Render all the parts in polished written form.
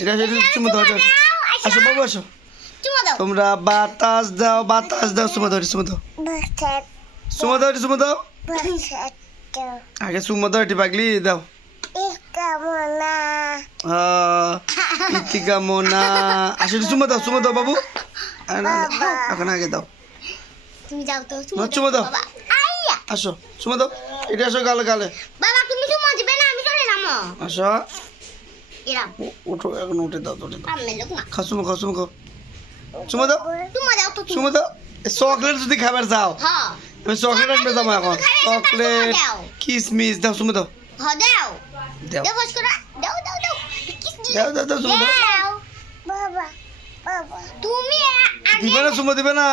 এটা চুমু দাও আসো বাবু আসো তোমরা বাতাস দাও চুমু দাও চুমু দাও আগে চুমু দাও এটি পাগলি দাও ইতিকা মোনা আসলে চুমু দাও বাবু এখন আগে দাও তুমি যাও তো চুমু দাও আসো চুমু দাও এটা আসো গালে বাবা তুমি চুমু দিবে না আমি চলে যাবো আসো এরা উঠো এখন উঠে দাও আমি লোক না খাও চুমু চুমু দাও তুমি যাও তো চুমু দাও চকলেট যদি খাবার যাও হ্যাঁ আমি চকলেট আনতে যাবো এখন চকলেট কিসমিস দাও চুমু দাও হ্যাঁ দাও দাও দাও বস করা দাও চুমু দাও বাবা তুমি দিবে না চুমু দিবে না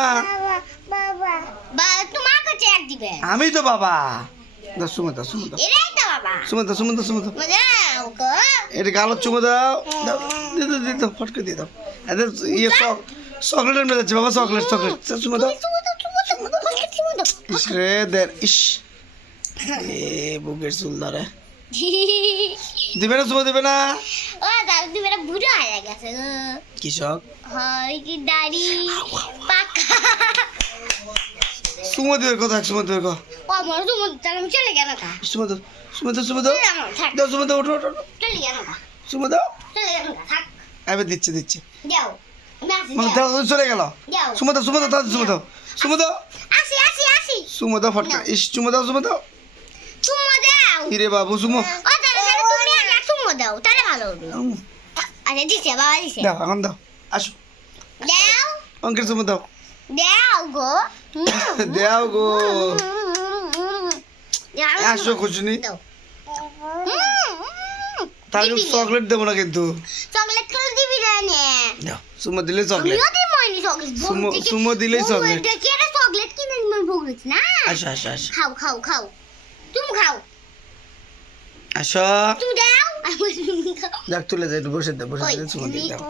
বা তোমার কাছে এক দিবে আমি তো বাবা দাও চুমু দাও এরাই তো বাবা চুমু দাও মজাও গো এটা গালো চুমু দাও দাও ফটকে দিয়ে দাও এদের ইয়ে চকলেট আনতে যাচ্ছে বাবা চকলেট চুমু দাও ইস রে দের ইস এ বুকের চুল ধরে দিবে না চুমু দিবে না ও দাদা তুমি এটা বুড়ো হয়ে গেছে গো কৃষক হয় কি দাড়ি পাকা চুমু দিবে কথা চুমু দিবে কথা ও আমার তুমি তাহলে আমি চলে গেল না চুমু দাও থাক দাও চুমু দাও ওঠো চলে গেল না চুমু দাও চলে গেল না থাক এবার দিচ্ছি যাও আমি আসি মানে দাও চলে গেল যাও চুমু দাও তাড়াতাড়ি চুমু দাও আসি চুমু দাও ফটকা ইস চুমু দাও চুমু দাও ইরে বাবু চুমু ও দাদা তুমি আগে চুমু দাও তাহলে ভালো হবে আচ্ছা দিছে বাবা দিছে দাও এখন দাও আসো দাও অঙ্কের চুমু দাও গো দাও গো দাও আসো খুশনি দাও তাহলে চকলেট দেবো না কিন্তু চকলেট করে দিবি না নে দাও চুমু দিলে চকলেট আমিও দিই মইনি চকলেট চুমু দিলেই চকলেট দেখি এটা চকলেট কিনে নিয়ে ভোগছ না আসো খাও তুমি খাও আসো তুমি দাও দেখ তুলে যাই বসে দে চুমু দিয়ে দাও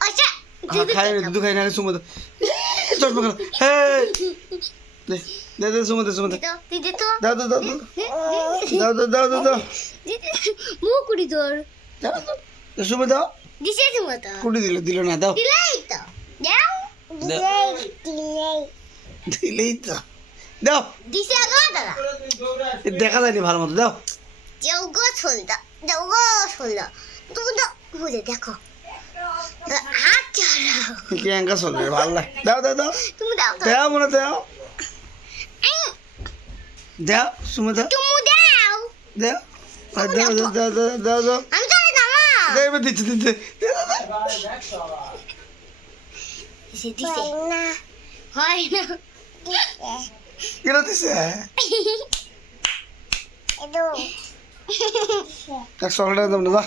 আচ্ছা খাই না দুধ খাই না চুমু দাও চশমা করো হ্যাঁ দে চুমু দে দিদি তো দাও মুকুড়ি তোর চুমু দাও দিছে তুমি তো কুড়ি দিল না দাও দিলাই তো দাও দিলেই তো দাও দিছে গো দাদা দেখা যায়নি ভালো মতো দাও যাও গো শুনতা তুমি তো বুঝে দেখো হাত চালাও কি এঙ্কা চলবে ভালো লাগে দাও তুমি দাও দাও মনে দাও চুমু দাও তুমি দাও দাও আমি চলে যাবো এবার দিচ্ছে দিছে হয় না কেন দিছে এক চকলেট দাম না